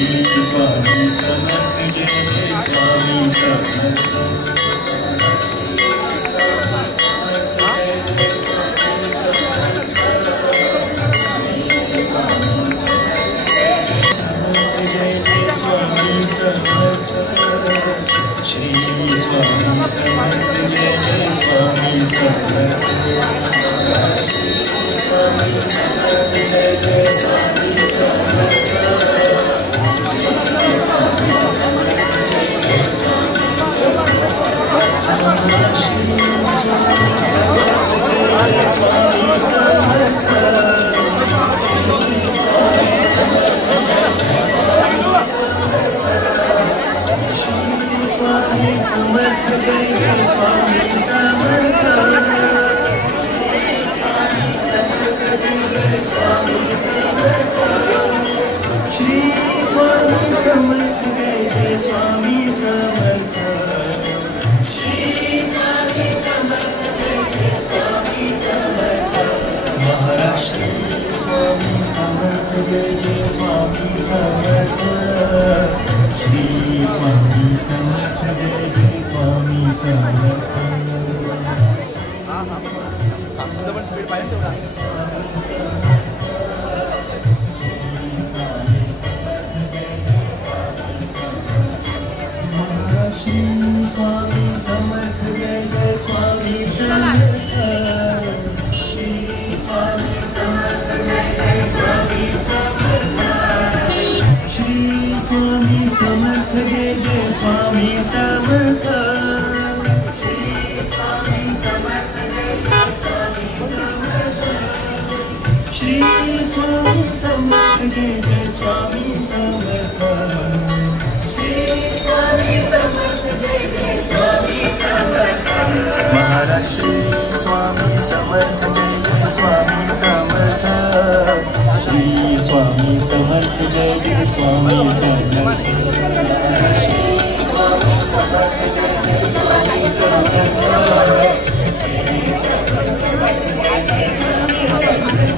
स्वामी समर्थ जय जय स्वामी समर्थ श्री स्वामी समर्थ जय जय स्वामी समर्थ स्वामी समर्थ जय जय स्वामी समर्थ स्वामी समर्थ जय जय स्वामी समर्थ श्री स्वामी समर्थ जय जय स्वामी समर्थ श्री स्वामी समर्थ जय जय स्वामी समर्थ महाराज श्री स्वामी समर्थ जय जय स्वामी समर्थ श्री स्वामी समर्थ जय जय स्वामी समर्थ श्री स्वामी समर्थ जय जय स्वामी समर्थ श्री स्वामी समर्थ जय जय स्वामी समर्थ श्री स्वामी समर्थ जय जय स्वामी समर्थ श्री स्वामी समर्थ जय जय स्वामी समर्थ श्री स्वामी समर्थ जय जय स्वामी समर्थ श्री स्वामी समर्थ जय जय स्वामी समर्थ महाराज श्री स्वामी समर्थ जय जय स्वामी समर्थ श्री स्वामी समर्थ जय जय स्वामी समर्थ श्री स्वामी समर्थ जय जय स्वामी समर्थ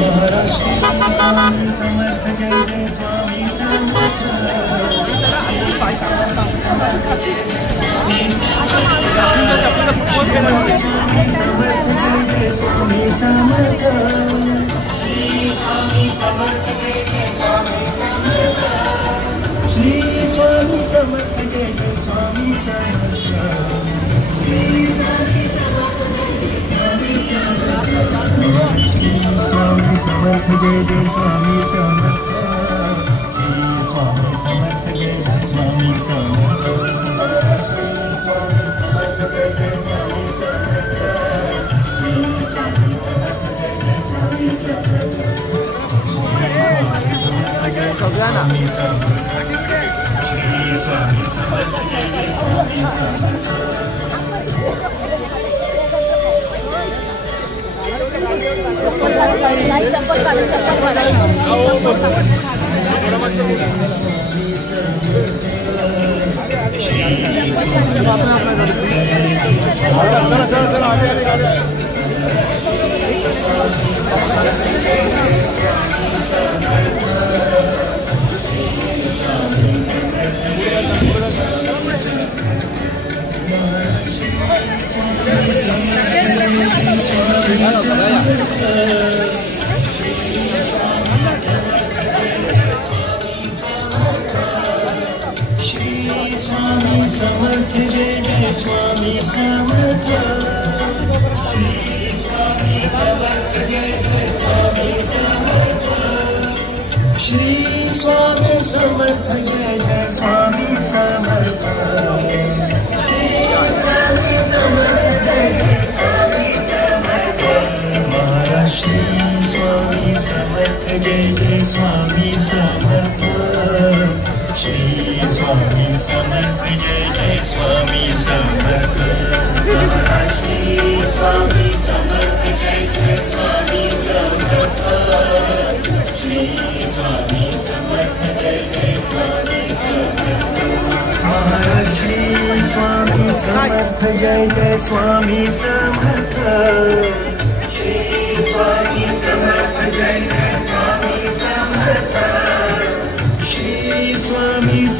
महाराज श्री स्वामी समर्थ जय जय स्वामी समर्थ समर्थ जय जय स्वामी समर्थ श्री स्वामी समर्थ जय जय स्वामी समर्थ श्री स्वामी समर्थ जय जय स्वामी समर्थ श्री स्वामी समर्थ जय जय स्वामी समर्थ श्री स्वामी समर्थ जय जय स्वामी समर्थ श्री स्वामी समर्थ जय जय स्वामी समर्थ स्वामी समर्थ जय जय स्वामी समर्थ श्री स्वामी समर्थ जय जय स्वामी समर्थ श्री स्वामी समर्थ जय जय स्वामी समर्थ श्री स्वामी समर्थ जय जय स्वामी समर्थ महाराज श्री स्वामी समर्थ जय जय स्वामी समर्थ श्री स्वामी समर्थ जय जय स्वामी समर्थ श्री स्वामी समर्थ जय जय स्वामी समर्थ श्री स्वामी समर्थ जय जय स्वामी समर्थ महाराज श्री स्वामी समर्थ जय जय स्वामी समर्थ श्री स्वामी समर्थ जय जय स्वामी समर्थ श्री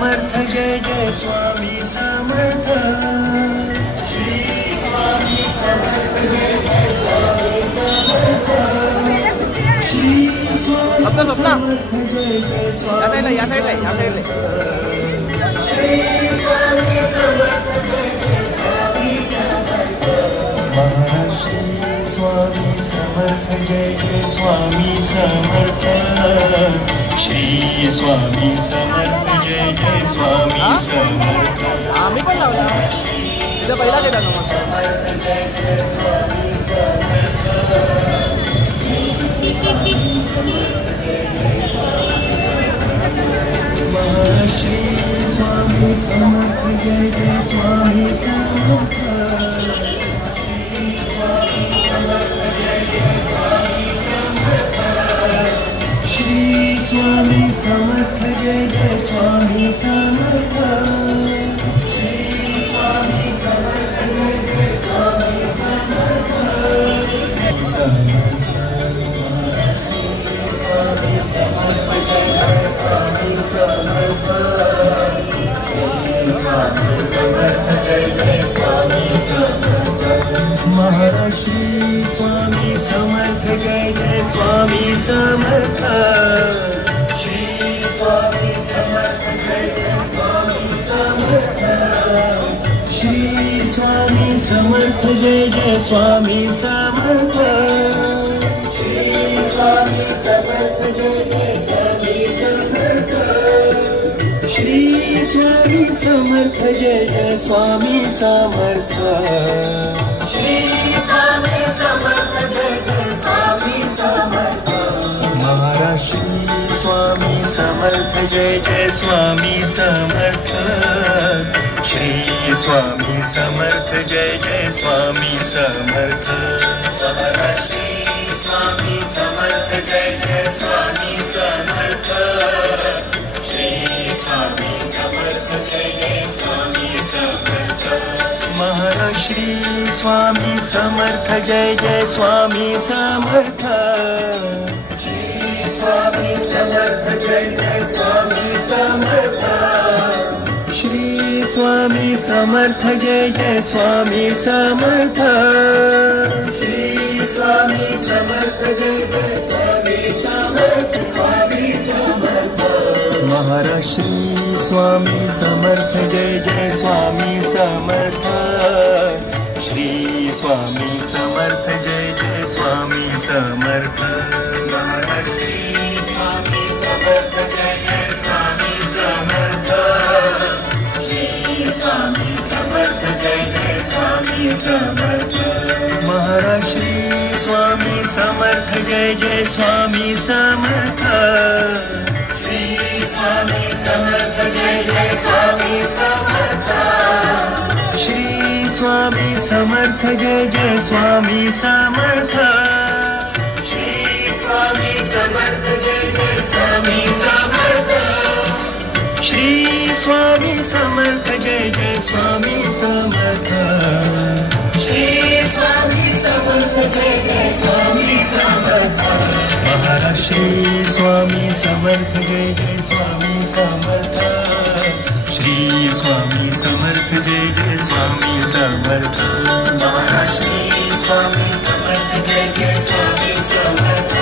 समर्थ जय जय स्वामी समर्थ श्री स्वामी समर्थ जय जय स्वामी समर्थ श्री स्वामी समर्थ जय जय स्वामी श्री स्वामी समर्थ जय जय स्वामी समर्थ महर्षि स्वामी समर्थ जय जय स्वामी समर्थ श्री स्वामी समर्थ जय जय स्वामी समर्थ आम्ही पण लावला इथं पहिला गेला ना समर्थ जय जय स्वामी समर्थ महर्षि स्वामी समर्थ जय जय स्वामी समर्थ स्वामी समर्थ जय जय स्वामी समर्थ श्री स्वामी समर्थ जय जय स्वामी समर्थ स्वामी समर्थ जय जय स्वामी समर्थ स्वामी समर्थ जय जय स्वामी समर्थ महर्षि स्वामी समर्थ जय जय स्वामी समर्थ स्वामी समर्थ जय जय स्वामी समर्थ श्री स्वामी समर्थ जय जय स्वामी समर्थ श्री स्वामी समर्थ जय जय स्वामी समर्थ श्री स्वामी समर्थ जय जय स्वामी समर्थ श्री स्वामी समर्थ जय जय स्वामी समर्थ महर्षि स्वामी समर्थ जय जय स्वामी समर्थ श्री स्वामी समर्थ जय जय स्वामी समर्थ महर्षि स्वामी समर्थ जय जय स्वामी समर्थ श्री स्वामी समर्थ जय जय स्वामी समर्थ महर्षि स्वामी समर्थ जय जय स्वामी समर्थ स्वामी समर्थ जय जय स्वामी समर्थ श्री स्वामी समर्थ जय जय स्वामी समर्थ श्री स्वामी समर्थ जय जय स्वामी समर्थ स्वामी समर्थ महर्षि स्वामी समर्थ जय जय स्वामी समर्थ श्री स्वामी समर्थ जय जय स्वामी समर्थ महर्षि स्वामी समर्थ जय जय स्वामी समर्थ श्री स्वामी समर्थ जय जय स्वामी समर्थ महर्षि स्वामी समर्थ जय जय स्वामी समर्थ श्री स्वामी समर्थ जय जय स्वामी समर्थ श्री स्वामी समर्थ जय जय स्वामी समर्थ श्री स्वामी समर्थ जय जय स्वामी समर्थ श्री स्वामी समर्थ जय जय स्वामी समर्थ श्री स्वामी समर्थ जय जय स्वामी समर्थ महर्षि स्वामी समर्थ जय जय स्वामी समर्थ श्री स्वामी समर्थ जय जय स्वामी समर्थ महर्षि स्वामी समर्थ जय जय स्वामी समर्थ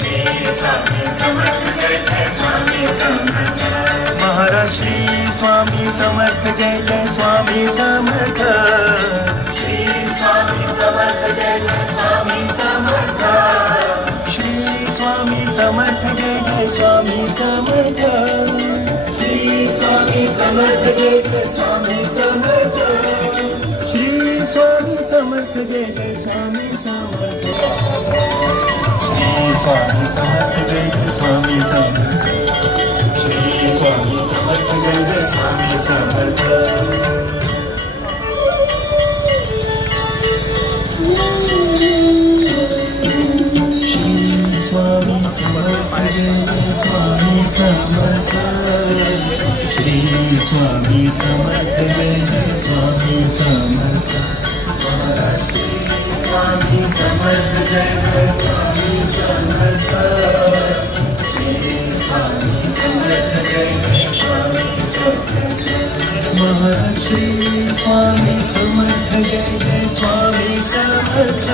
श्री स्वामी समर्थ जय जय स्वामी समर्थ महर्षि स्वामी समर्थ जय जय स्वामी समर्थ श्री स्वामी समर्थ जय जय स्वामी समर्थ श्री स्वामी समर्थ जय जय स्वामी समर्थ श्री स्वामी समर्थ जय जय स्वामी समर्थ श्री स्वामी समर्थ जय जय स्वामी समर्थ श्री स्वामी समर्थ जय जय स्वामी समर्थ श्री स्वामी समर्थ जय जय स्वामी समर्थ श्री स्वामी समर्थ जय जय स्वामी समर्थ श्री स्वामी समर्थ जय जय स्वामी समर्थ स्वामी समर्थ जय जय स्वामी समर्थ श्री स्वामी समर्थ जय जय स्वामी जय जय स्वामी समर्थ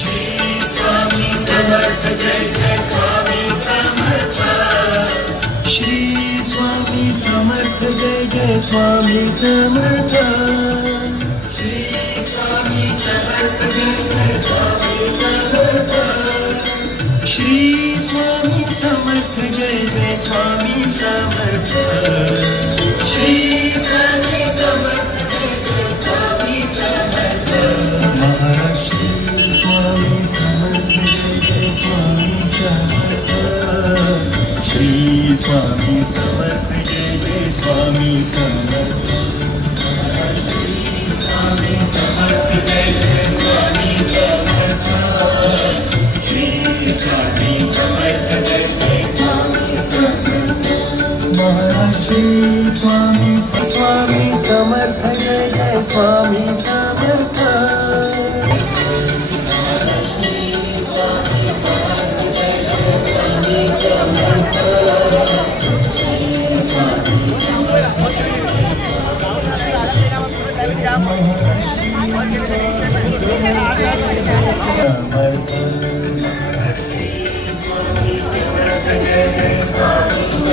श्री स्वामी समर्थ जय जय स्वामी समर्थ श्री स्वामी समर्थ जय जय स्वामी समर्थ श्री स्वामी समर्थ जय जय स्वामी समर्थ श्री स्वामी समर्थ जय जय स्वामी समर्थ श्री स्वामी समर्थ जय जय स्वामी समर्थ महाराज श्री स्वामी समर्थ जय जय स्वामी समर्थ श्री स्वामी समर्थ जय जय स्वामी समर्थ श्री स्वामी समर्थ जय जय स्वामी समर्थ श्री स्वामी समर्थ जय जय स्वामी समर्थ महाराज श्री स्वामी स्वामी समर्थ जय जय स्वामी समर्थ स्वामी समर्थ जय जय स्वामी समर्थ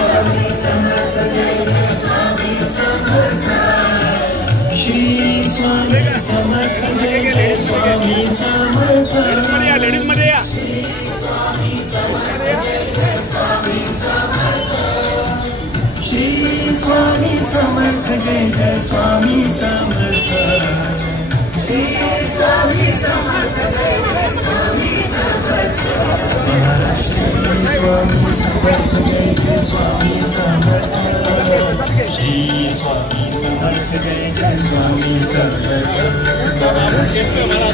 स्वामी समर्थ जय जय स्वामी समर्थ श्री स्वामी समर्थ जय जय स्वामी समर्थ लेडीज मध्ये या स्वामी समर्थ जय जय स्वामी समर्थ श्री स्वामी समर्थ जय जय स्वामी समर्थ श्री स्वामी समर्थ जय जय स्वामी समर्थ महाराज श्री स्वामी समर्थ जय जय स्वामी समर्थ श्री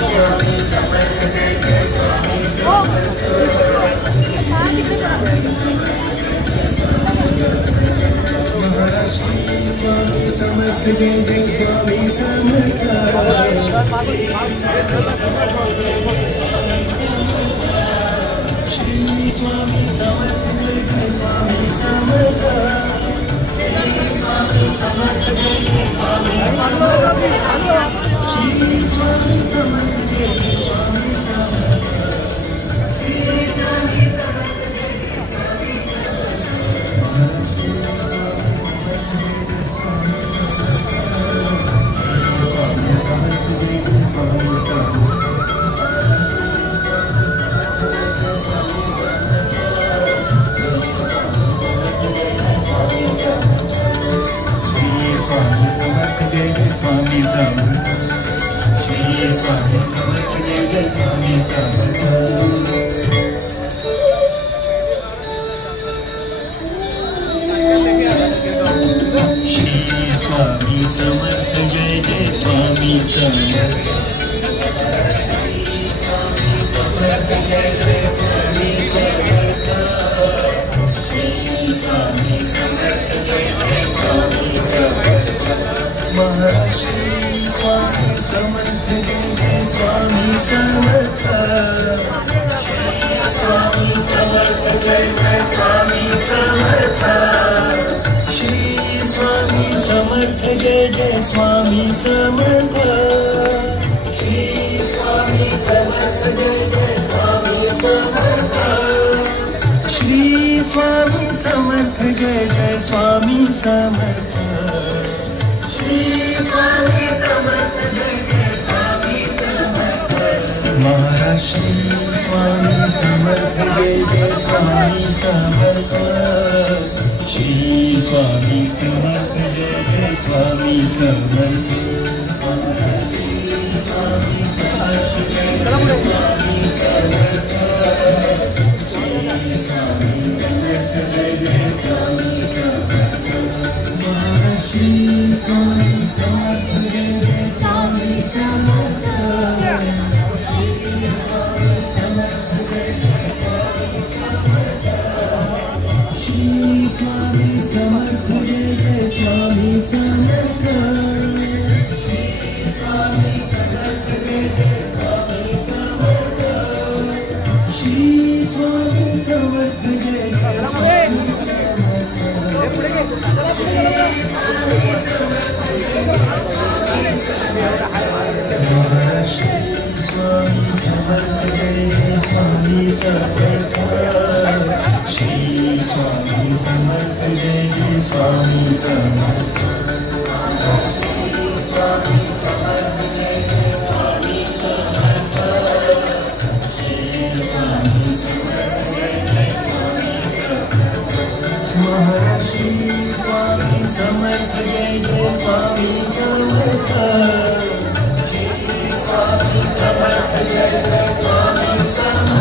स्वामी समर्थ जय जय स्वामी समर्थ महाराज श्री स्वामी समर्थ जय जय स्वामी समर्थ महाराज श्री स्वामी समर्थ जय जय स्वामी समर्थ श्री स्वामी समर्थ जय जय स्वामी समर्थ श्री स्वामी समर्थ जय जय स्वामी समर्थ श्री स्वामी समर्थ जय जय स्वामी समर्थ श्री स्वामी समर्थ जय जय स्वामी स्वामी समर्थ श्री स्वामी समर्थ जय जय स्वामी समर्थ श्री स्वामी समर्थ जय जय स्वामी समर्थ श्री स्वामी समर्थ जय जय स्वामी समर्थ श्री स्वामी समर्थ जय जय स्वामी समर्थ महाराज श्री स्वामी समर्थ जय जय स्वामी समर्थ श्री स्वामी समर्थ जय जय स्वामी समर्थ श्री स्वामी समर्थ जय जय स्वामी समर्थ श्री स्वामी समर्थ जय जय स्वामी समर्थ श्री स्वामी समर्थ जय जय स्वामी समर्थ श्री स्वामी समर्थ जय जय स्वामी समर्थ महाराज श्री स्वामी समर्थ जय जय स्वामी समर्थ श्री स्वामी समर्थ जय जय स्वामी समर्थ श्री स्वामी समर्थ जय जय स्वामी समर्थ श्री स्वामी समर्थ जय जय स्वामी समर्थ महाराज श्री स्वामी समर्थ जय जय स्वामी समर्थ श्री स्वामी समर्थ जय जय स्वामी समर्थ श्री स्वामी समर्थ जय जय स्वामी समर्थ श्री समर्थ जय जय स्वामी स्वामी समर्थ जय जय स्वामी समर्थ श्री स्वामी समर्थ जय जय स्वामी समर्थ स्वामी समर्थ जय जय स्वामी समर्थ स्वामी समर्थ जय जय स्वामी समर्थ महर्षि स्वामी समर्थ जय जय स्वामी समर्थ स्वामी समर्थ जय जय स्वामी समर्थ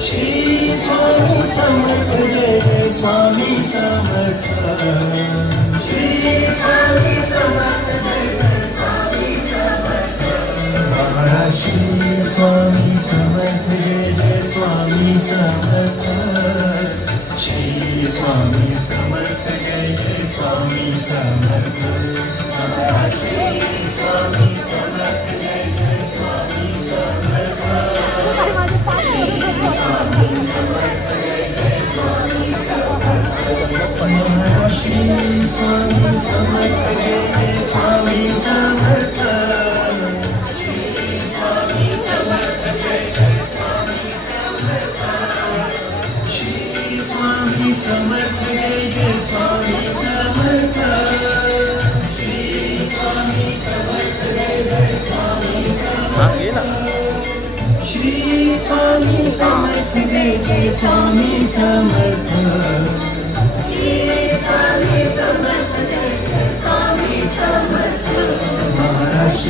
श्री स्वामी समर्थ जय जय स्वामी समर्थ श्री स्वामी समर्थ जय जय स्वामी समर्थ श्री स्वामी समर्थ जय जय स्वामी समर्थ श्री स्वामी समर्थ जय जय स्वामी समर्थ महाराष्ट्री स्वामी समर्थ जय जय स्वामी समर्थ श्री स्वामी समर्थ जय जय स्वामी समर्थ महाराष्ट्री स्वामी समर्थ जय जय स्वामी समर्थ स्वामी समर्थ जय जय स्वामी समर्थ महाराष्ट्री स्वामी समर्थ जय जय स्वामी समर्थ स्वामी समर्थ जय जय स्वामी समर्थ श्री स्वामी समर्थ जय जय स्वामी समर्थ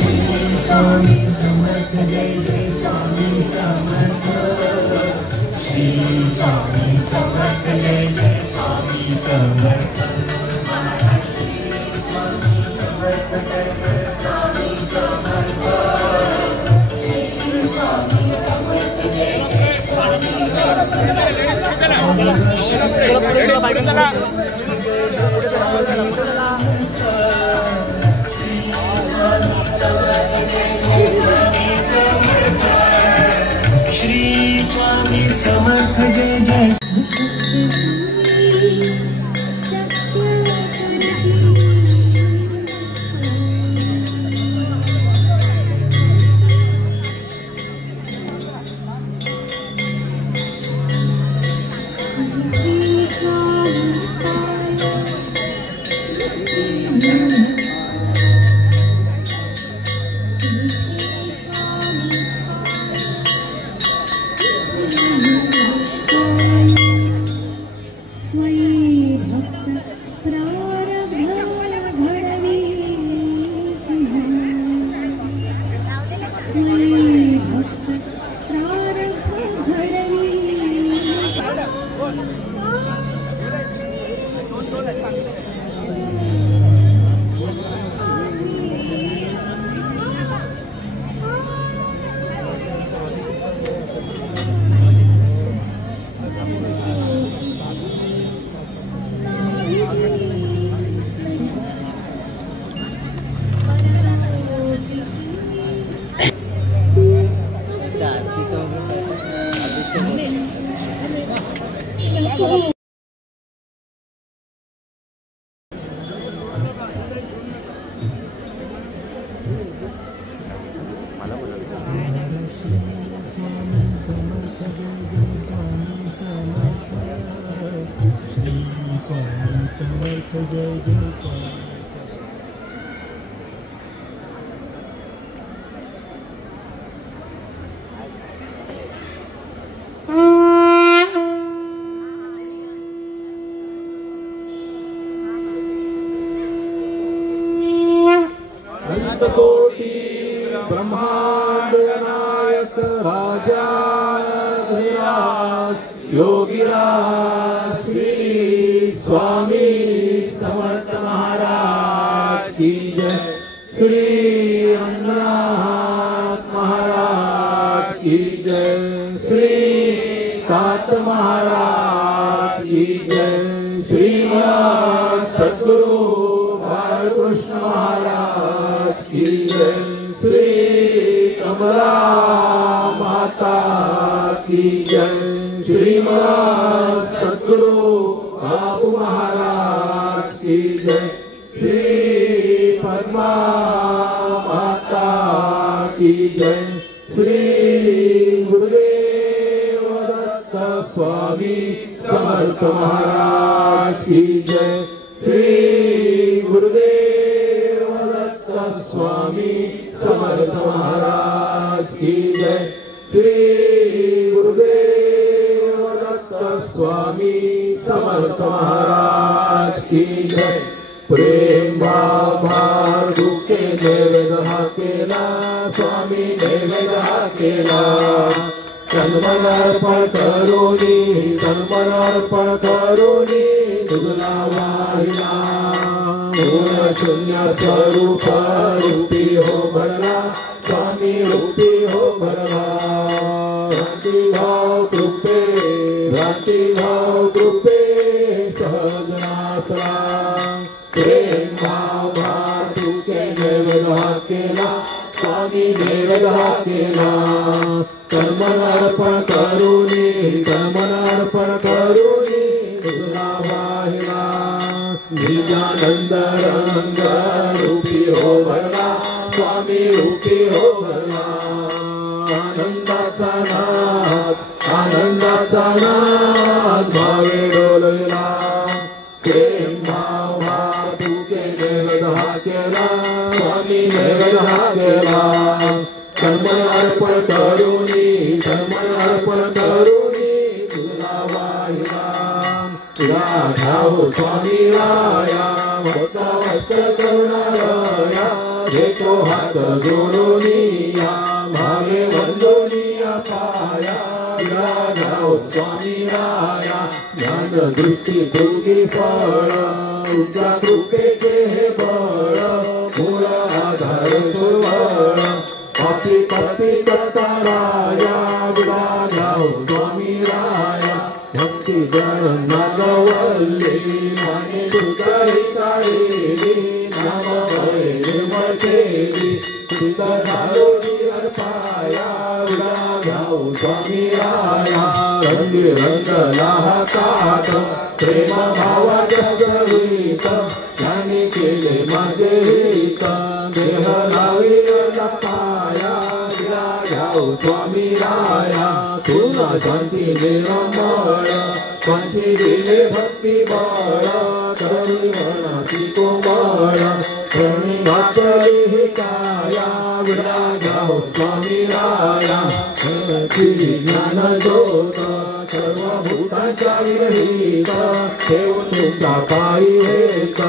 श्री स्वामी समर्थ जय जय स्वामी समर्थ श्री स्वामी समर्थ जय जय स्वामी समर्थ महाराष्ट्री स्वामी समर्थ जय जय स्वामी समर्थ श्री स्वामी समर्थ जय जय स्वामी समर्थ महाराष्ट्री स्वामी समर्थ जय जय स्वामी समर्थ श्री स्वामी समर्थ जय जय स्वामी श्री स्वामी समर्थ जय जय कोटि ब्रह्मांड नायक राजा योगीराज श्री स्वामी समर्थ महाराज की जय। श्री रंगनाथ महाराज की जय। श्री कात महाराज की जय। श्री की जय, श्री कमला माता की जय, श्रीमद् सद्गुरु बापू महाराज की जय, श्री पद्मा माता की जय, श्री गुरुदेव दत्त स्वामी समर्थ महाराज की जय, श्री गुरुदेव दत्त स्वामी समर्थ महाराज की जय, श्री गुरुदेव दत्त स्वामी समर्थ महाराज की जय। प्रेम भाव दुखे नैवेद्य हा केला, स्वामी नैवेद्य हा केला, तन्मन अर्पण करोनी, तन्मन अर्पण करोनी, तुझला वाहिला मूळ शून्य स्वरूप रूपी हो भरला, स्वामी रूपी हो भरला, भक्ती भाव कृपे, भक्ती भाव कृपे सहजनासला, प्रेम भाव तुके नैवेद्य हा केला, स्वामी नैवेद्य हा केला, तन्मन अर्पण करुणी, तन्मन अर्पण करुणी, तुझला वाहिला निजानंद रंग रूपी हो भरला, स्वामी रूपी हो भरला, आनंदाचा नाद, आनंदाचा नाद भावे डोलला, प्रेम भाव तुके नैवेद्य हा केला, स्वामी नैवेद्य हा केला, तन्मन अर्पण करुणी, तन्मन अर्पण करुणी, तुझला वाहिला घ्याव स्वामी राया, भक्ता वस्त्र करुणालया, घेतो हात जोडूनिया, भावे वंदोनिया पाया, घ्याव स्वामी राया, ज्ञान दृष्टी दुर्गी फळ, तुझ्या कृपेचे हे बळ, मूळ आधार सुवळ, पापी पापी करताराया, विराजाओ स्वामी राया, भक्ती जन नागवल्ली, माने तुझी काळी, नाम भय निर्मळ केली, तुझा धारोनी अर्पाया, विराजाओ स्वामी राया, रंगी रंगला हातात, प्रेम भावाच्या सवित, त्याने केले माझे हित, देह लावी पाया, विराजाओ स्वामी राया, तुला शांती निरमळ, स्वांची दिले भक्ती बळ, करुणी मनाची कोमळ, करुणी वाचली ही काया, विराजाओ स्वामी राया, ज्ञान ज्योत, सर्वभूतांच्या विरहित, ठेवून तुमचा पायी हेत,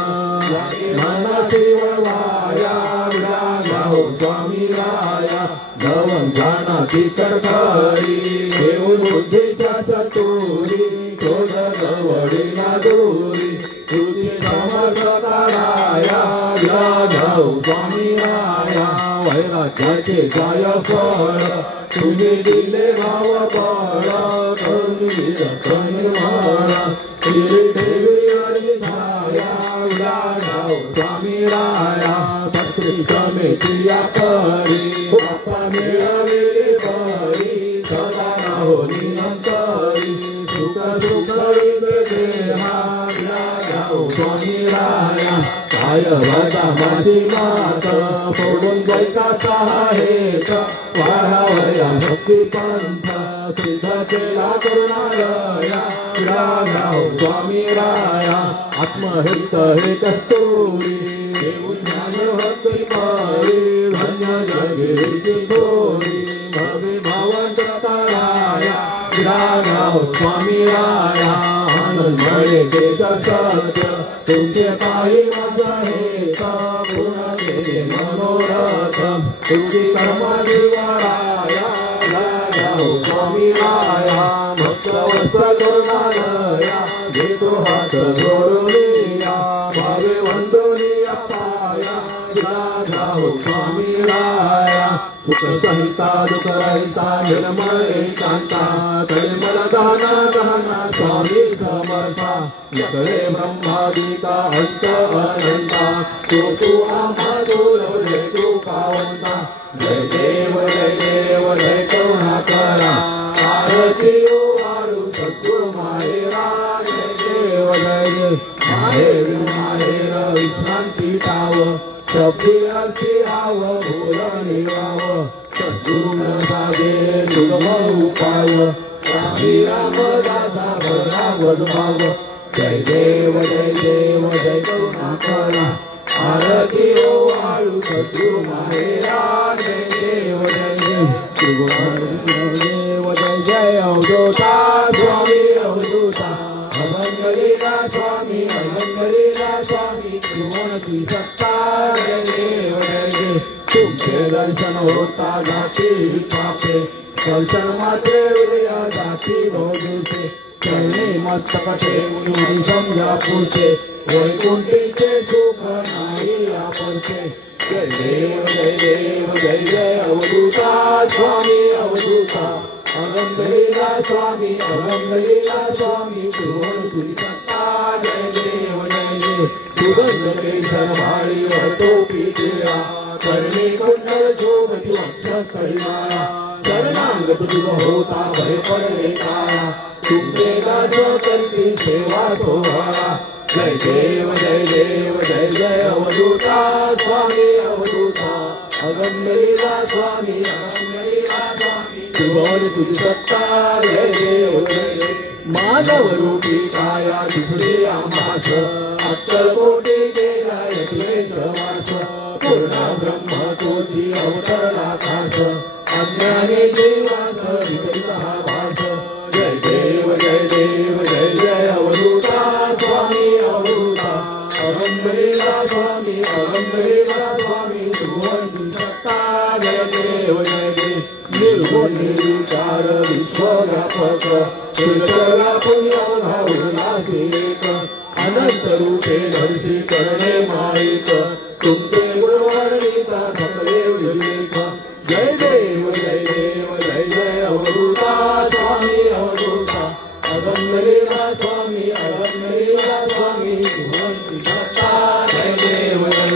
मनाशी वळवाया, विराजाओ स्वामी राया, धवन जानाची तरफारी, देऊन बुद्धीच्या चतुरी, क्रोध जवळीला दूरी, तुझी समर्थता राया, विराजाओ स्वामी राया, वैराग्याचे जय फळ, तुझे दिले भाव बळ, करुणी निर्मळ, श्री देवी हरी धाया, विराजाओ स्वामी राया, भक्ती समेची करी, बाप्पा मिळविली बरी, सदा राहो निरंतरी, सुख सुख देहा, विराजाओ स्वामी राया, काय वाजा माझी मात, फोडून जैकाचा हेत, वाढावया भक्ती पंथ, सिद्ध केला करुणालया, विराजाओ स्वामी राया, आत्महित हे कस्तुरी, देऊन ज्ञान भक्ती परी, धन्य जगेची थोरी, भवे भावंतता राया, विराजाओ स्वामी राया, आनंद मळे देश सत्य, तुमचे काही माझा हेत, पूर्ण केले मनोरथ, तुझी कर्मा जीवाराया, विराजाओ स्वामी राया, भक्त वत्स करुणालया, घेतो हात जोडूनिया, भावे वंदोनिया पाया, विराजाओ स्वामी राया, सुख सहिता दुख रहिता निर्मळ एकांता, तळमळ गाना गाना स्वामी समर्था, सकळे ब्रह्मादिका अंत अनंता, तू आम्हा दुर्लभे तू जय देव जय करुणाकरा आरती वाळू सद्गुरु माहेरा जय देव जय माहेर विश्रांती ठाव शब्दी अर्थी राव बोलणे वाव सद्गुरु सागे दुर्गम उपाय स्वामी रामदासा भद्रा वडभाव जय देव जय करुणाकरा आरती वाळू सद्गुरु माहेरा जय देव जय अवधूता स्वामी अवधूता अभंगलीला स्वामी त्रिभुवन की सत्ता जय देव जय तुमचे दर्शन होता जाती पापे दर्शन मात्रे विजया जाती भोजूचे चरणी मस्तक ठेवून समजा पुढचे वैकुंठीचे सुख नाही आपणचे जय देव जय अवधूता स्वामी अवधूता अगंधलीला स्वामी त्रिभुवन की सत्ता जय देव जय सुगंध केशर भाळी टोपी टिळा करणी कुंडल शोभती वक्षस्थळीमाळा शरणांगत तुझ होता भय पडले काळा तुमचे दास करती सेवा सोहळा जय देव जय अवधूता स्वामी अवधूता अगंधलीला स्वामी त्रिभुवन तुझी सत्ता जय देव जय माधव रूपी काया दिसली आम्हास अक्कलकोटी गेला एकले समास पूर्ण ब्रह्म तोची अवतरला खास अज्ञानी जीवास विपरीत हा भास जय देव जय अवधूता स्वामी अवधूता अगंधलीला स्वामी त्रिभुवन की सत्ता जय देव जय निर्गुण निर्विकार विश्वव्यापक तीर्थला पुण्यभाव उल्लासिक अनंत रूपे धरती करणे माईक तुमचे गुणवर्णिता सकले विवेक जय देव जय अवधूता स्वामी अवधूता अगंधलीला स्वामी त्रिभुवन की सत्ता जय देव जय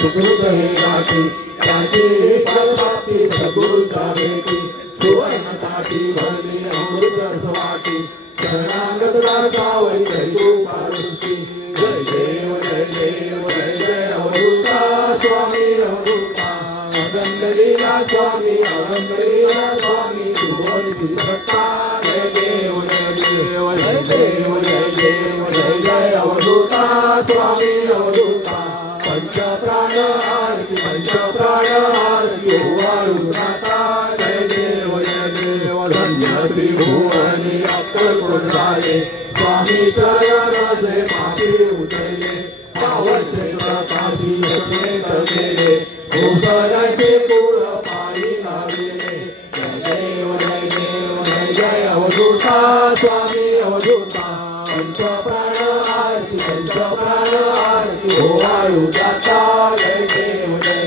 सुकृत हे गाठी त्याची फलप्राप्ती सद्गुरूच्या भेटी सुवर्ण ताटी भरली अमृत रसवाटी शरणागत दासावरी दैवपालुष्टी जय देव जय अवधूता स्वामी अवधूता अगंधलीला स्वामी त्रिभुवन की सत्ता जय देव जय अवधूता स्वामी अवधूता पंच प्राण आरती वाळू दाता जय देव धन्य त्रिभुवनी अक्कलकोट झाले स्वामी चरणाचे पापी उतरले पावते प्रकाशी सचेत गेले भूषणाचे कुळ पायी लावले जय देव जय अवधूता स्वामी अवधूता पंच प्राण आरती वाळू दाता जय देव जय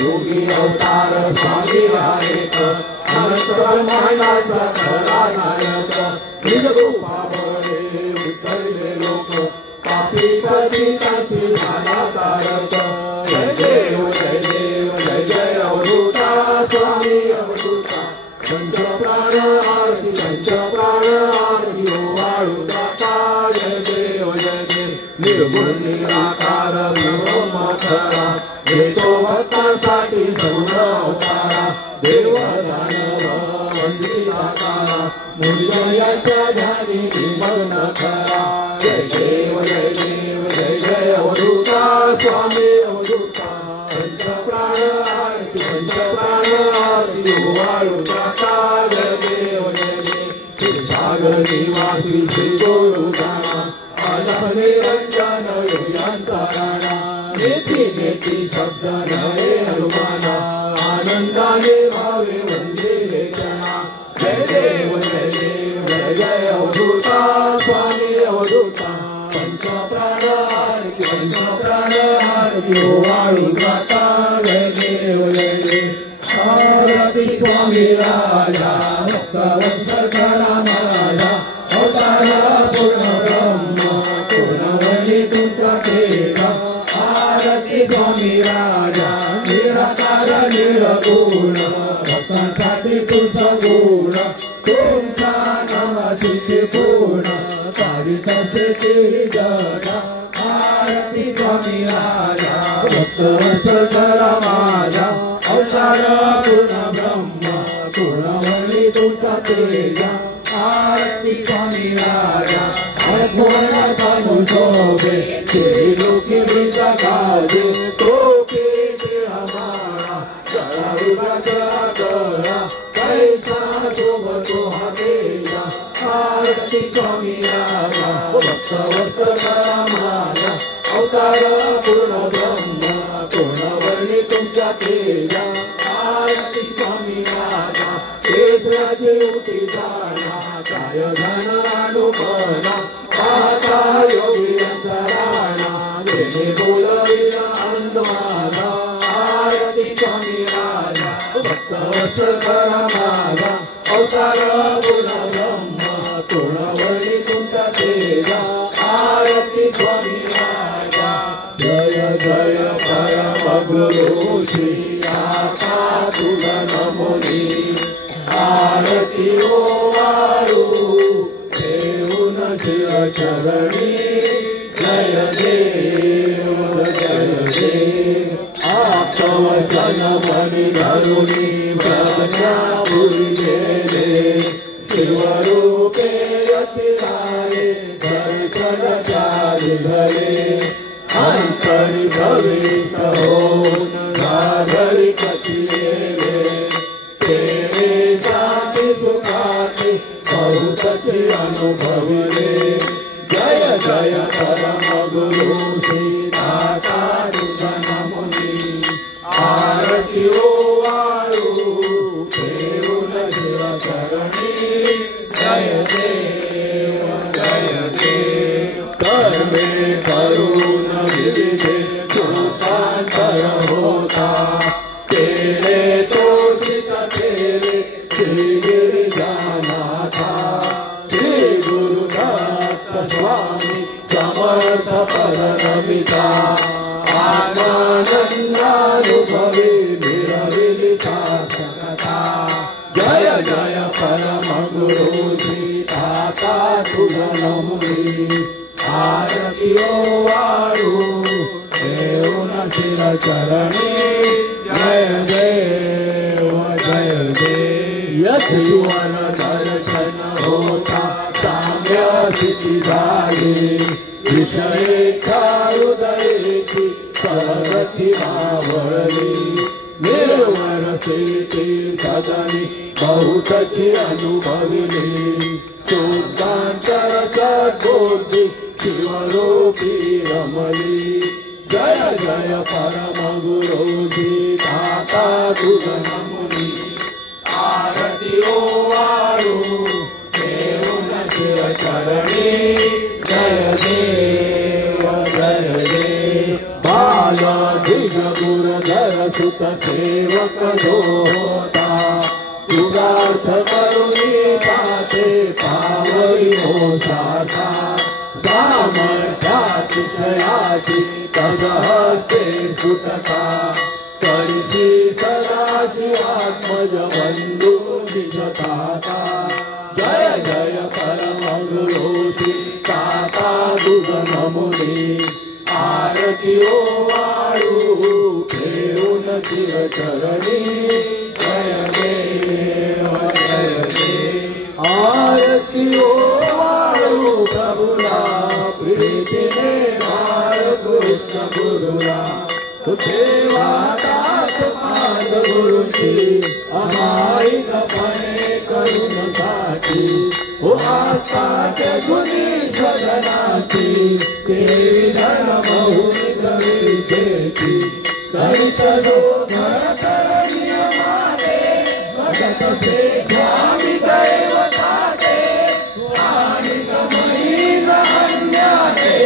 योगी अवतार स्वामी नायक अनंत ब्रह्मांडाचा खरा नायक निजरूपा बळे उतरले लोक पापी पतितांची झाला तारक जय देव जय अवधूता स्वामी अवधूता पंच प्राण आरती वाळू दाता जय देव निर्गुण निराकार ब्रह्म खरा देतो भक्तांसाठी सर्व अवतारा देव दानव वंदिताकारा मुनिजयाच्या ध्यानी मग्न खरा जय देव जय अवधूता स्वामी अवधूता पंचप्राण आरती वाळू दाता जय देव क्षीरसागर निवासी श्री गुरु जाणा निरंजन योग्यांचा राणा नेती शब्द नये हनुमाना आनंदाने भावे वंदिले चरणा जय देव जय अवधूता स्वामी अवधूता पंचप्राण आरती वाळू दाता जय देव आरती स्वामी राजा भक्त राजा अवतारा पूर्ण ब्रह्म पूर्णवली तुमचा आरती स्वामी राजा तुझे पूर्ण पावित से तेरी जगा आरती स्वामी राजा भक्तवत्सल माझा अवतार पूर्ण ब्रह्म पूर्णवणी तुझा तेजा आरती स्वामी राजा अद्भुत तनु शोभे तेरी लोके वृंदा गाजे तोके हमारा चला रुद्रा चला कैसा शोभ तो हमेला आरती स्वामी राजा भक्तवत्सल माझा अवतार पूर्ण ब्रह्म पूर्णवणी तुमच्या तेजा आरती स्वामी राजा केशराचे उठी झाला काय धन अनुभवला पाहता योगी अंतराळा देणे बोलविला अंधमाला आरती स्वामी राजा भक्तवत्सल माझा अवतार पूर्ण ब्रह्म पूर्णवणी तुमच्या तेजा आरती स्वामी राजा जय जय परम गुरु श्री आता तुझा नमोनी आरती ओवाळू देऊन शिव चरणी जय देव जय देव आत्मवचन मनी धरुणी प्रज्ञापुरी गेले शिवरूपे अतिराये दर्शन चारि घरे अंतरी भविष होऊन राधरी कथिले तेरे जाती सुखाती बहुतची अनुभवले जय जय परम गुरु श्रीनाथा तुझा नमोनी आरती ओवाळू देऊन शिव चरणी जय देव जय देव कर्मे करून विविधे सुखांतर होता तेरे तोषित तेरे श्री गिरिजानाथा श्री गुरुदत्त स्वामी समर्थ परमिता आनंदानुभवी विरविली सार्थकता जय जय परम गुरु श्रीनाथा तुझा नमोनी आरती ओवाळू देऊन शिव चरणी जय देव जय देव यश युवन दर्शन होता साम्य स्थिती झाली विषय हृदयेची सरगती मावळली निर्वर स्थिती सदनी बहुतची अनुभविली शुद्धांतर सद्बुद्धी शिवरूपी रमली जय जय परम गुरु श्रीनाथा तुझा नमोनी आरती ओवाळू देऊन शिव चरणी जय देव जय देव बाल धिग गुरुधर सुत सेवक होता युगार्थ करुणी पाते पावई मोसाता सामर्थ्यातिशयाची तज हस्ते सुटता करिषी सदाशिवात्मज बंधू निजताता जय जय परम गुरु श्रीनाथा तुझा नमोनी आरती ओवाळू देऊन शिव चरणी जय देव जय देव आरती ओवाळू प्रभुला प्रीतीने बाळ कृष्ण गुरुला तुझे वादात मार्ग गुरुची अमायिकपणे करून साठी हो आस्थाच्या गुणी सदनाची ते धन बहुनी कवितेची करीत जो नरतर नियमाने भगत से स्वामी दैवताचे आणि गमहीन अन्याचे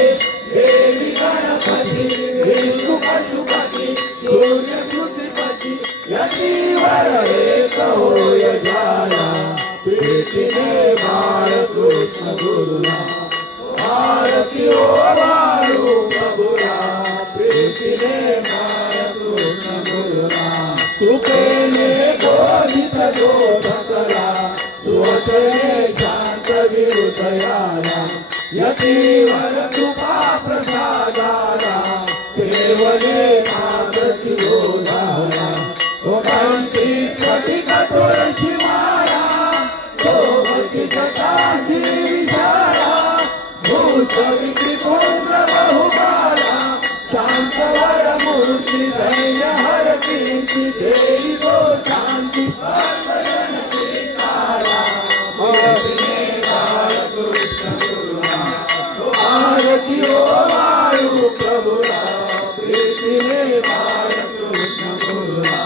देवी गणपती सुख सुखती सूर्य श्रुतिपती यतीवर एक होय झाला प्रीतीने बाळ कृष्ण गुरुला आरती ओवाळू प्रभुला प्रीतीने बाळ कृष्ण गुरुला कृपेने बोधित जो सकला सुवचने शांत दयाला यतीवर कृपा प्रसादाला सेवने मागती गोधारा दोघांची स्फटिक तुळशी माळा सोबती जटाशी विशाळा भूषविकी पुण्य बहुबाला शांतवर मूर्ती दैन्य हरतींची देवी गो शांती आरती ओ वायू प्रभुला प्रीतीने बाळकृष्ण गुरुला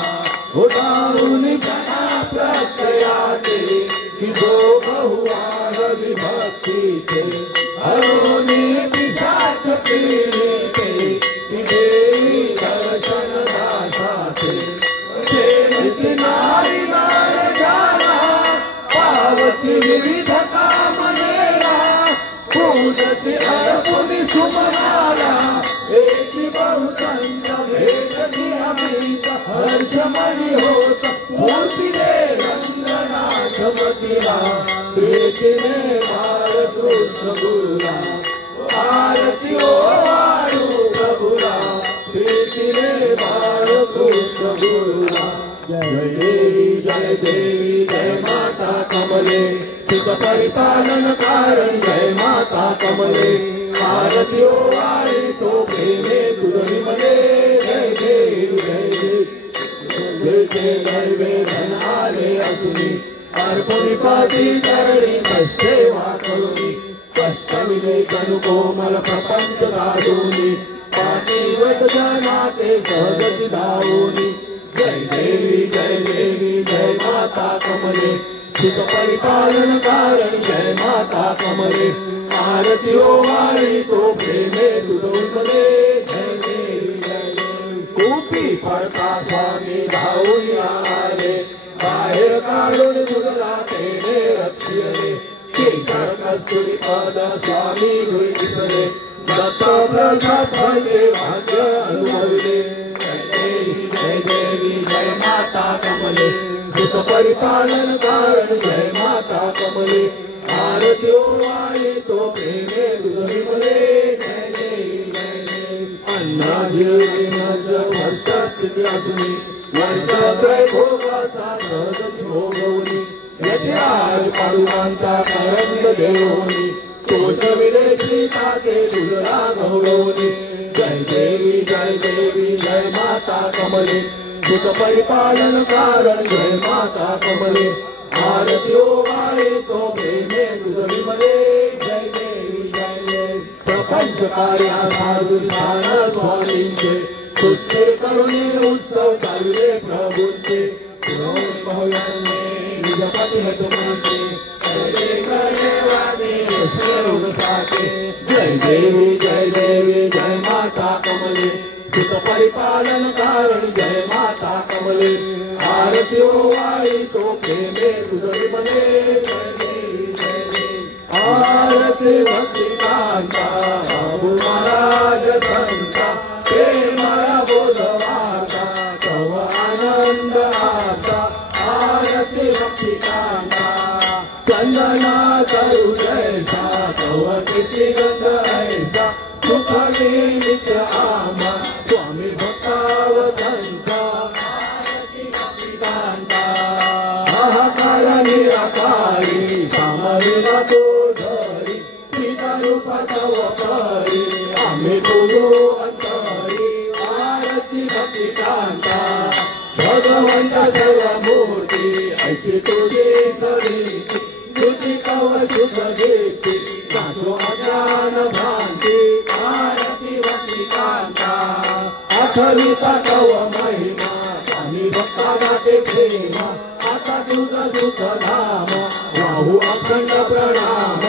उदारुनी जना प्रत्ययाचे कि जो बहुवार विभक्तीचे हरोनी पिशाच पीडिते कि देवी दर्शन दासाचे सेविती नारी नार जाना पावती विविध कामनेला पूजती अर्पुनी सुमनाला एकी बहुसंत भेटती अमित हर्षमणी होत मूर्तीने रंगनाथमतीला प्रीतीने बाळकृष्ण गुरुला आरती ओ वायू प्रभुला प्रीतीने बाळकृष्ण गुरुला जय देवी जय माता कमले सुख परिपालन कारण जय माता कमले आरती ओ वाळी तो प्रेमे तुझ विमले जय देवी जय नैवेदन आले असुनी अर्पणी पाठी करणी सेवा करुणी कष्टविले कनुकोमल प्रपंच साधुनी पाठीवत जनाते सहजती धावुनी जय देवी जय माता कमले सुख परिपालन कारण जय माता कमले आरती ओ वाळी तो प्रेमे तुझ विमले जय देवी खूपी पडता स्वामी धावून आले बाहेर काढून तुझला तेने रक्षले केशर कस्तुरी पद स्वामी घरी दिसले दत्त प्रसाद फळे भाग्य अनुभवले जय देवी जय माता कमले सुख परिपालन कारण जय माता कमले आरती ओ वाळी तो प्रेमे तुझ विमले जय देवी अन्ना जीवी नज भरस्थिती असुनी वर्षत्रय भोगाचा सहजती भोगवली यतिराज पाडुमांचा करंद देवोनी तोषविले श्रीताचे तुझला गौरवनी जय देवी जय माता कमले सुख परिपालन कारण जय माता कमले आरती ओ वाळी तो प्रेमे तुझ विमले जय देवी प्रपंच कार्या साधुधान स्वामींचे सुस्थिर करुणे उत्सव चालले प्रभूंचे भव्यांनी निजपती हेतुमंते जय देवी जय माता कमले सुख परिपालन कारण जय माता कमले आरती ओ वाळी तो प्रेमे तुझ विमले जय देवी आरती भक्तिकांता बाबू महाराज संता प्रेमळा बोधवाता तव आनंद आता आरती भक्तिकांता चंदना करू जैसा तव किती गंध ऐसा सुख नित्य आमा स्वामी भक्तावतंता आरती भक्तिकांता हाहाकार निराकारी सामविला तो धरी सीता रूप तव परी आम्ही बोलू अंतरी आरती भक्तिकांता भगवंत सर्व मूर्ती ऐशी तुझी सरीती तुझी कवचुत घेती नाशो अज्ञान भ्रांती आरती भक्तिकांता आठविता कव महिमा स्वामी भक्ता गाठे प्रेमा आता तुझा सुख धाम वाहू अखंड प्रणाम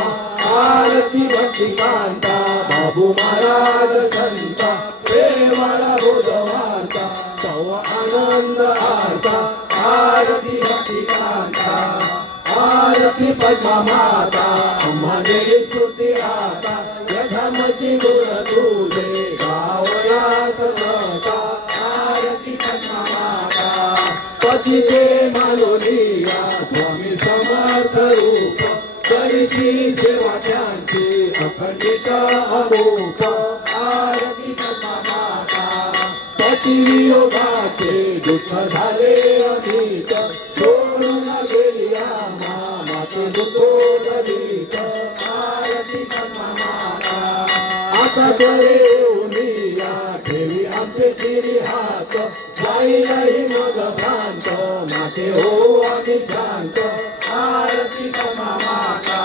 आरती भक्तिकांता बाबू महाराज संता प्रेमळा बोधवार्ता तव आनंद आरता आरती भक्तिकांता आरती पद्मा माता अम्मा जय स्तुती आता यथामती गुण तुझे गावया सतता आरती पद्मा माता पती जे मानोलिया स्वामी समर्थ रूप करी आरतीची सेवा त्यांची अखंडित अमोघ आरती कथा माता पती वियोगाचे दुःख झाले अधिक सोडून गेली आम्हा माते दुःखोदरीत आरती कथा माता आता येऊन या ठेवी आमचे शिरी हात जाईलही मग भ्रांत माते हो आम्ही शांत आरती कथा माता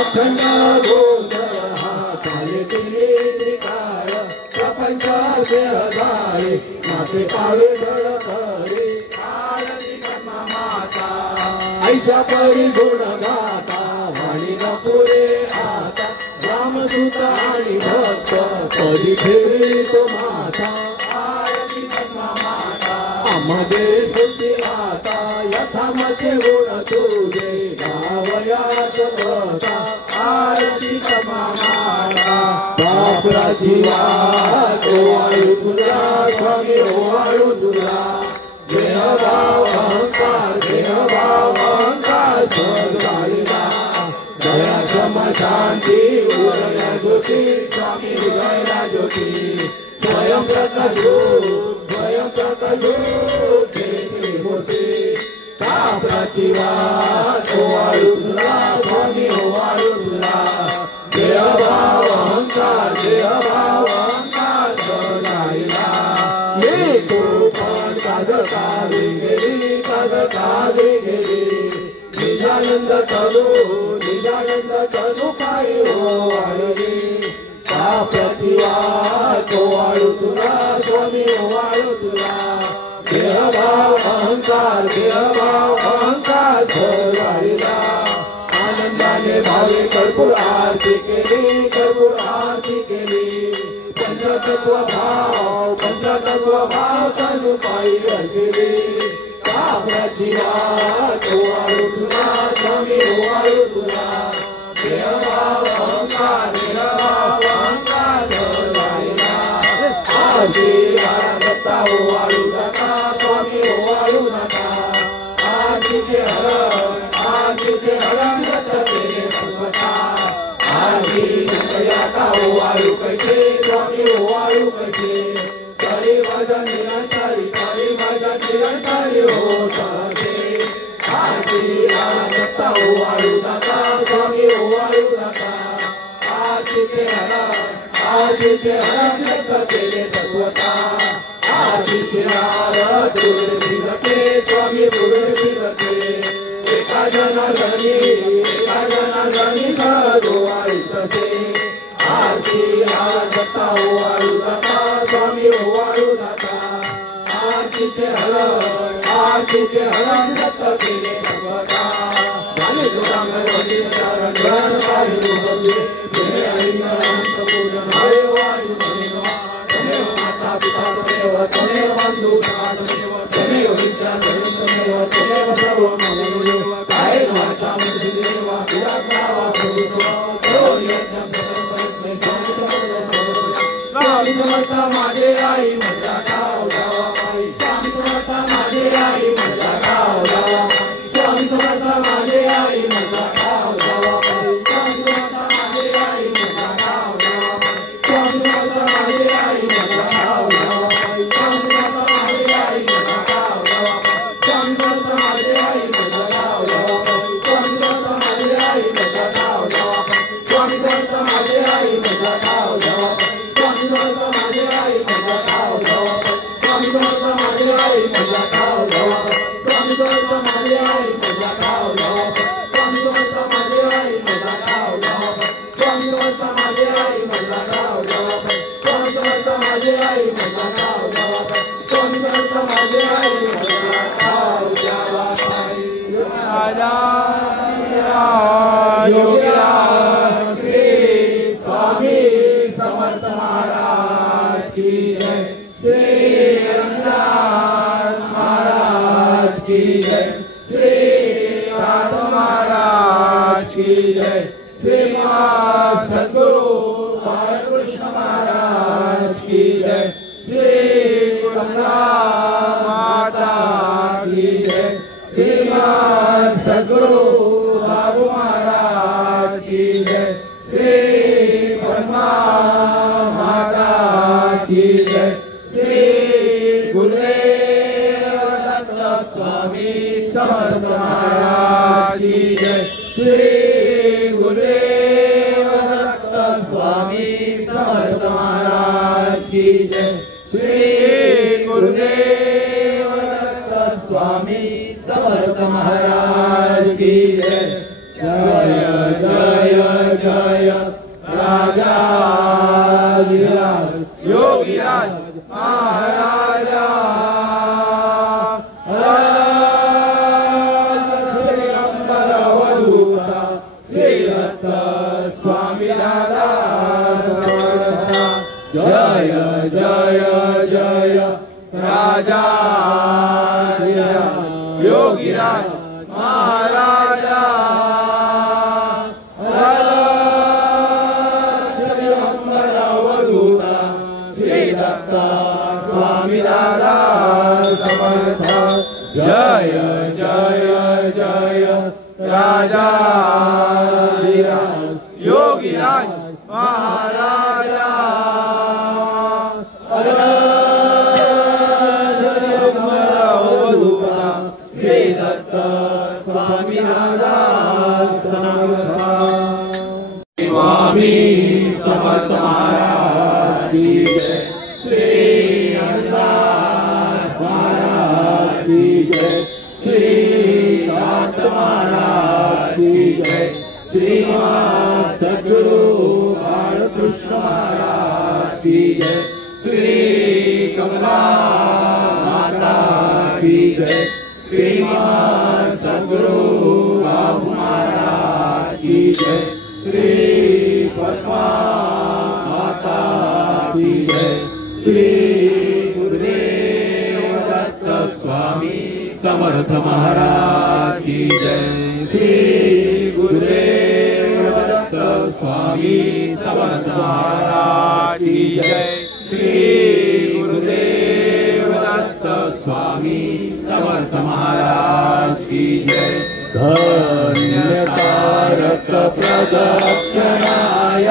अखंड गोंधळ हाताने केली त्रिकाळ प्रपंचाचे हजारे माते पावे धडधडे आरती कथा माता ऐशा परी गुण गाता वाणी न पुरे आता रामदूत आणि भक्त कधी ठेवी तो माता आरती कथा माता आमध्ये सुटी आता यथामते गुण तुझे गावयाच बता आरती कथा माता बापराची वाट ओवाळू तुला स्वामी ओवाळू तुला देहभाव अहंकार सद्गाईला दया क्षमा शांती उरल्या ज्योती स्वामी हृदयला ज्योती स्वयं प्रकाश मूर्ती कापराची वाट ओवाळू तुला स्वामी ओवाळू तुला देहभाव अहंकार सद्गाईला ये तो पण कादकावे गेली निजानंद तनु पायी ओवाळली कापराची वाट ओवाळू तुला स्वामी ओवाळू तुला देहभाव अहंकार सद्गाईला आनंदाने भावे कर्पूर आरती केली पंचतत्व भाव तनु पायी गेली कापराची वाट ओवाळू तुला स्वामी ओवाळू तुला देहभाव अहंकार सद्गाईला आरती दत्ता ओवाळू नका स्वामी ओवाळू नका आरतीचे हरण दत्त केले भगवता आरती आता ओवाळू कैसे स्वामी ओवाळू कैसे तरी माझा निरंतरी होत असे आरती दत्ता ओवाळू नका स्वामी ओवाळू नका आरतीचे हरण दत्त केले भगवता आरतीचे आरती फिरते स्वामी पुढे फिरते एका जनागणी ओवाळी तसे आरती दत्ता ओवाळू नका स्वामी ओवाळू नका आरतीचे हरण दत्त केले भगवता झाले चरण पाहिजे माता पिता तमेव बंधू तमेव विद्या तमेव सर्व मम काय वाचा देवा पुरात्मा स्वामी समर्थ माझे आई माझा गाव गावाबाई स्वामी समर्थ माझे आई माझा गाव गावाबाई स्वामी समर्थ माझे आई माझा गाव गावाबाई स्वामी समर्थ माझे आई माझा गाव गावाबाई स्वामी समर्थ माझे आई माझा गाव गावाबाई स्वामी समर्थ माझे आई माझा गाव गावाबाई स्वामी समर्थ माझे आई माझा गाव गावाबाई स्वामी समर्थ माझे आई माझा गाव गावाबाई स्वामी समर्थ माझे आई माझा गाव गावाबाई स्वामी समर्थ माझे आई माझा गाव गावाबाई स्वामी समर्थ माझे आई माझा गाव गावाबाई स्वामी समर्थ माझे आई माझा गाव गावाबाई स्वामी समर्थ माझे आई माझा गाव गावाबाई स्वामी समर्थ माझे आई माझा गाव गावाबाई स्वामी समर्थ माझे आई माझा गाव गावाबाई स्वामी समर्थ माझे आई माझा गाव गावाबाई योगीराज श्री स्वामी समर्थ महाराज की जय श्री रंगनाथ महाराज की जय श्री राधा महाराज की जय श्री सद्गुरु बालकृष्ण महाराज की जय श्री कमला माता की जय श्री सद्गुरु बाबू महाराज की जय, श्री पद्मा माता की जय, श्री गुरुदेव दत्त स्वामी समर्थ महाराज की जय, श्री गुरुदेव दत्त स्वामी समर्थ महाराज की जय, श्री गुरुदेव दत्त स्वामी समर्थ महाराज की जय। जय जय जय राजाधिराज योगीराज महाराजा श्री दत्त स्वामी दादा समर्थ। जय जय जय राजाधिराज योगीराज महाराजा श्री दत्त स्वामी दादा समर्थ। जय जय जय राजाधिराज योगीराज महाराजा श्री दत्त स्वामी दादा समर्थ। स्वामी समर्थ महाराज की जय, श्री हरिदास महाराज की जय, श्री दास महाराज की जय, श्री सद्गुरु बालकृष्ण महाराज की जय, श्री कमला माता की जय, श्री सद्गुरु बाबू महाराज की जय, श्री पद्मा माता की जय, श्री गुरुदेव दत्त स्वामी समर्थ महाराज की जय, श्री गुरुदेव दत्त स्वामी समर्थ महाराज की जय, श्री गुरुदेव दत्त स्वामी समर्थ महाराज की जय। धन्यकारक प्रदक्षिणाय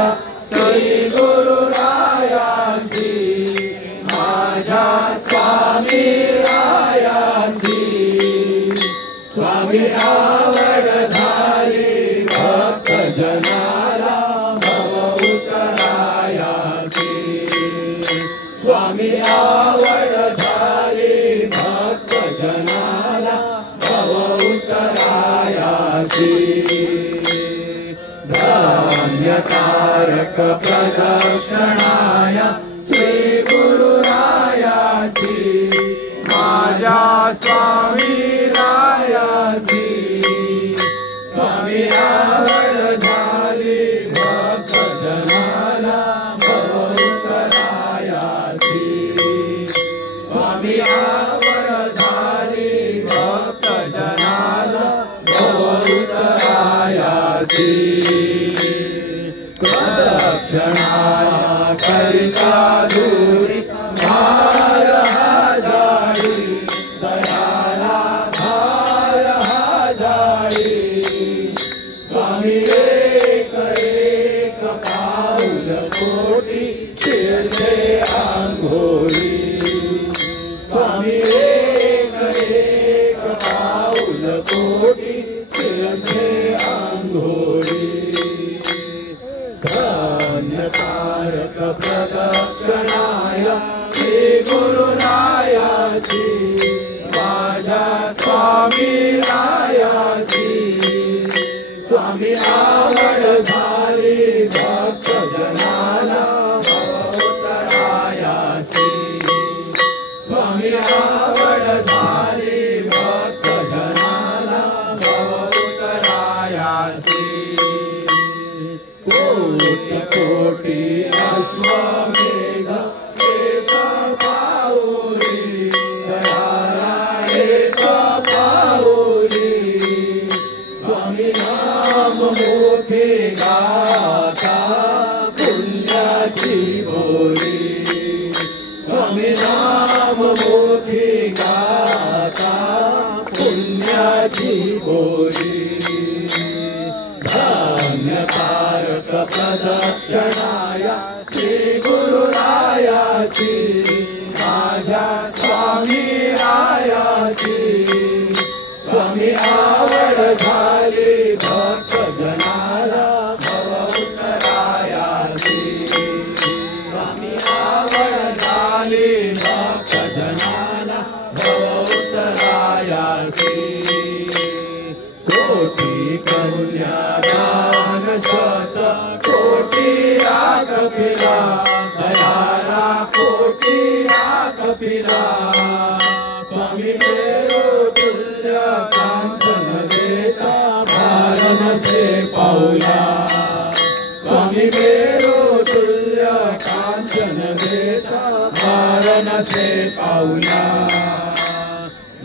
श्री गुरुरायाची माझ्या स्वामी रायाची, स्वामी आवड झाली भक्त जनाला भव उतरायाची, स्वामी आवड झाली भक्त जनाला भव उतरायाची। धन्यकारक प्रदक्षिणाय श्री गुरुरायाची माझ्या स्वामी रायाची, स्वामी आवड झाली भक्त जनाला भव उतरायाची, स्वामी आवड झाली भक्त जनाला भव उतरायाची। प्रदक्षिणाया करिता दूरी भार जाळी, दयाला भार जाळी, स्वामी एक एक पाऊल कोटी फिरले आंघोळी, स्वामी एक एक पाऊल कोटी फिरले आंघोळी। धन्यकारक प्रदक्षिणाय श्री गुरुरायाची माझ्या स्वामी रायाची, स्वामी आवड झाली भक्त जनाला भव उतरायाची, स्वामी आवड झाली भक्त जनाला भव उतरायाची। कोटि कोटि अश्वमेध एक पाऊली, दयाला एक पाऊली, स्वामी नाम मोठे गाता पुण्याची बोली, स्वामी नाम मोठे गाता पुण्याची बोली। धन्यवाद प्रदक्षिणाया श्री गुरुरायाची माझ्या स्वामी रायाची स्वामी आवड झाली भक्त जनाला भव उतरायाची स्वामी आवड झाली भक्त जनाला भव उतरायाची कोटी कन्यादान शत कोटी कपिला दयाला कोटी कपिला स्वामी मेरो तुल्य कांचन देता भारण से पाऊला स्वामी मेरो तुल्य कांचन देता भारण से पाऊला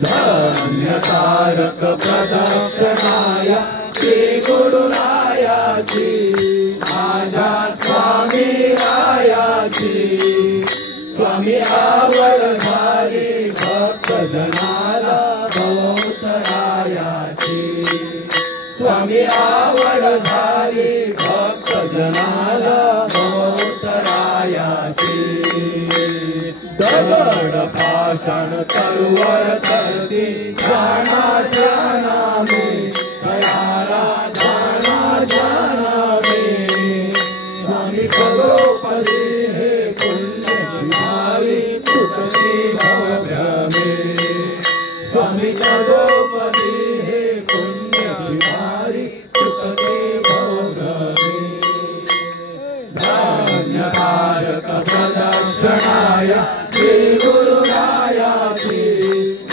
धन्य तारक प्रदक्षिणाया श्री गुरुरायाची माझ्या स्वामी रायाची स्वामी आवड झाली भक्त जनाला भव उतरायाची स्वामी आवड झाली भक्त जनाला भव उतरायाची दगड पाषाण तलवार करती जानाच्या नामे दयाला जानाच्या नामे स्वामी पदोपदी हे पुण्य शिवारी तुटती भवभ्रमे स्वामी पदोपदी हे पुण्य शिवारी तुटती भवभ्रमे धन्य तारक प्रदक्षिणाया श्री गुरुरायाची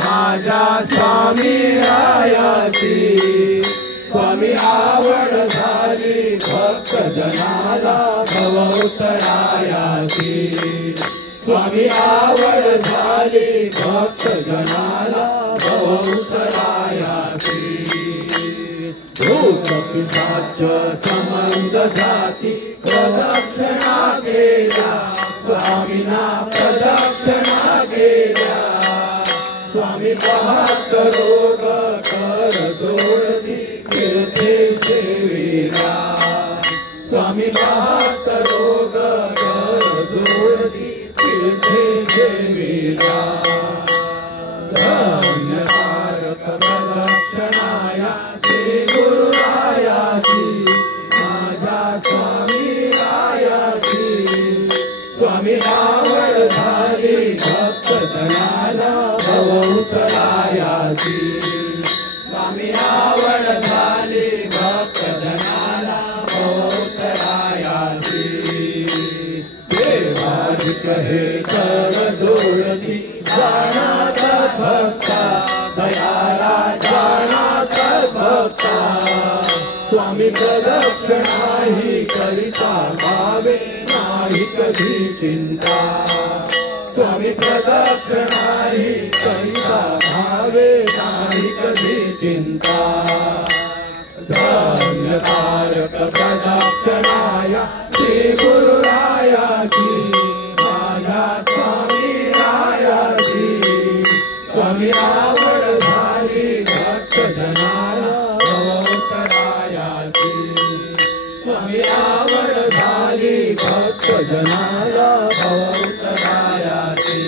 माझ्या स्वामी रायाची स्वामी आवड झाली भक्त जनाला भव उतरायाची स्वामी आवड झाली भक्त जनाला भव उतरायाची भूत पिशाच संबंध जाती प्रदक्षिणा केल्या स्वामीना प्रदक्षिणा केल्या स्वामी पाहत रोग कर जोडती कीर्ती सेविला स्वामी पाहत रोग कर जोडती कीर्ती सेविला धन्य तारक प्रदक्षिणाया श्री गुरुरायाची माझ्या स्वामी रायाची स्वामी आवड झाली भक्त जनाला भव उतरायाची स्वामी आवड झाली भक्त जनाला भव उतरायाची देवाधिक हे कर जोडती जाणात भक्ता दयाला जाणात भक्ता स्वामी प्रदक्षिणा ही करिता भावे नाही कधी चिंता स्वामी प्रदक्षिणा ही करिता भावे नाही कधी चिंता धन्य तारक प्रदक्षिणाया श्री गुरुरायाची माझ्या स्वामी रायाची स्वामी आवड झाली भक्त जनाला भव उतरायाची स्वामी आवड झाली भक्त जनाला भव उतरायाची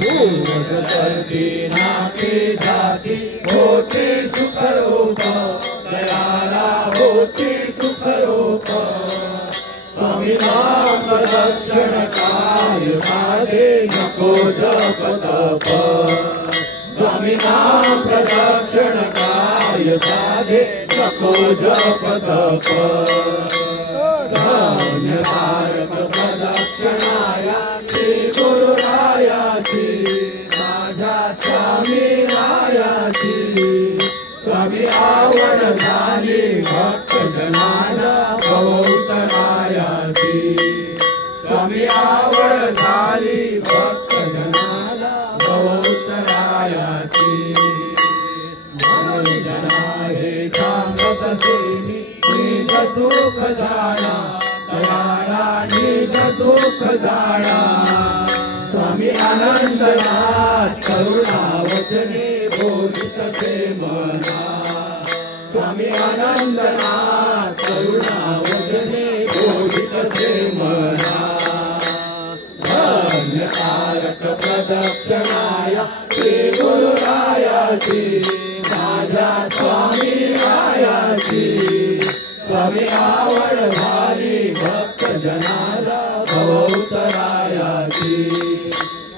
पूर्वज करती नाके जाती होते सुखरूप दयाला होते सुखरूप स्वामी नाम प्रदक्षिण काय साधे नको जप तप स्वामी नाम प्रदक्षिण काय साधे नको जप तप धन्य तारक प्रदक्षिणाया श्री गुरुरायाची माझ्या स्वामी रायाची स्वामी आवड झाली भक्त जनाला भव उतरायाची स्वामी आवड झाली भक्त जनाला भव उतरायाची जना हे सांगत सेवी निज सुख जाणा दयाला निज सुख जाणा स्वामी आनंदनाथ करुणा वचने बोलित से मना स्वामी आनंदनाथ करुणा वचने असे म्हणा धन्य तारक प्रदक्षिणाया श्री गुरुरायाची माझ्या स्वामी रायाची स्वामी आवड झाली भक्त जनाला भवउतरायाची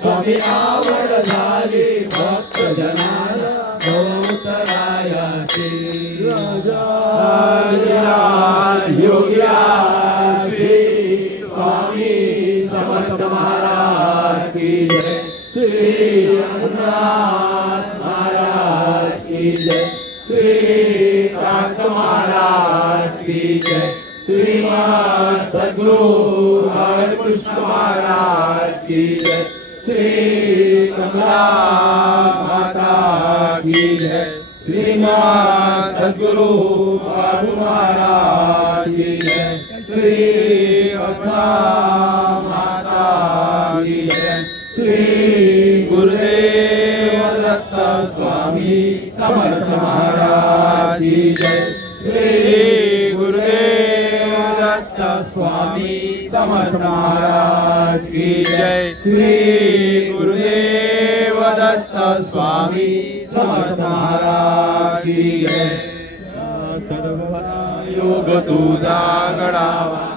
स्वामी आवड झाली भक्त जनाला भवउतरायाची योगिराज श्री स्वामी समर्थ महाराज की जय श्री रघुनाथ महाराज की जय श्री कांत महाराज की जय श्रीमान सद्गुरु हरिकृष्ण महाराज की जय श्री कमला माता की जय श्रीमान सद्गुरु बाबू महाराज की जय श्री कमला माता की जय श्री गुरुदेव दत्त स्वामी समर्थ महाराज की जय श्री गुरुदेव दत्त स्वामी समर्थ महाराज की जय श्री गुरुदेव दत्त स्वामी समर्थ महाराज की जय सर्व योग तुझा गडावा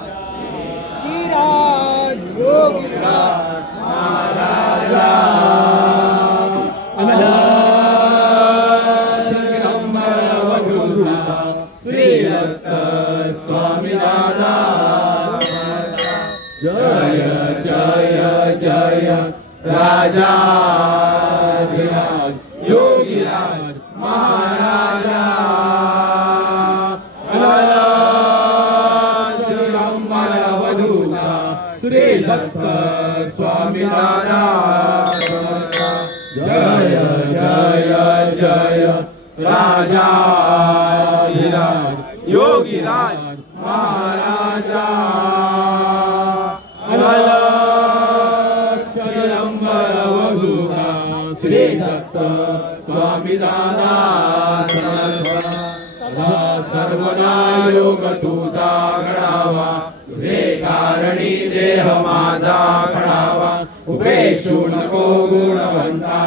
योगीराज महाराजा श्री दत्त स्वामी दादा जय जय जय राजा योगीराज महाराजा श्री दत्त स्वामी दादा जय जय जय राजा योगीराज महाराजा श्री दत्त स्वामी दादा सर्वदा योग तुझा घडावा तुझे कारणी देह माझा घडावा उपेक्षू नको गुणवंता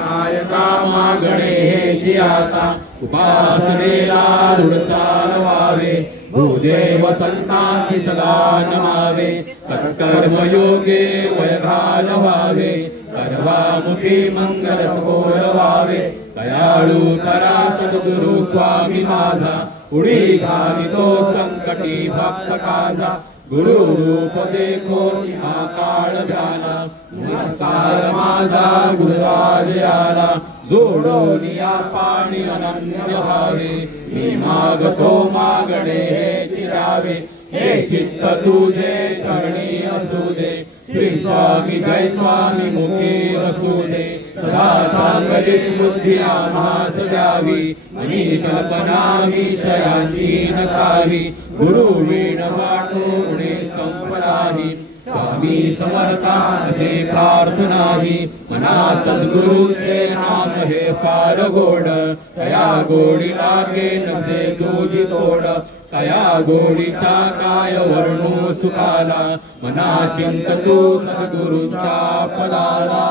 नायका मागणे हे जियाता उपासनेला दृढ चालवावे भूदेव संतांची सदा नमावे सत्कर्म योगे वय घालवावे सर्वामुखी मंगल बोलवावे दयाळू करा सद्गुरु स्वामी माझा पुढी घालितो संकटी भक्त काजा गुरु रूप देखो हा काळ ध्याना नमस्कार माझा गुरुराज आला जोडून या पाणी अनन्य भावे मी मागतो मागणे हे चिरावे हे चित्त तुझे चरणी असू दे श्री स्वामी जय स्वामी मुखी असू दे सदा सांगलीत बुद्धी आम्हास द्यावी आणि कल्पना विषयाची नसावी गुरु वीण वाटोणे संपदाही स्वामी समर्थांचे प्रार्थनाही मना सद्गुरूचे नाम हे फार गोड तया गोडी लागे नसे तुझी तोड तया गोडीचा काय वर्णू सुखाला मना चिंत तू सद्गुरूच्या पदाला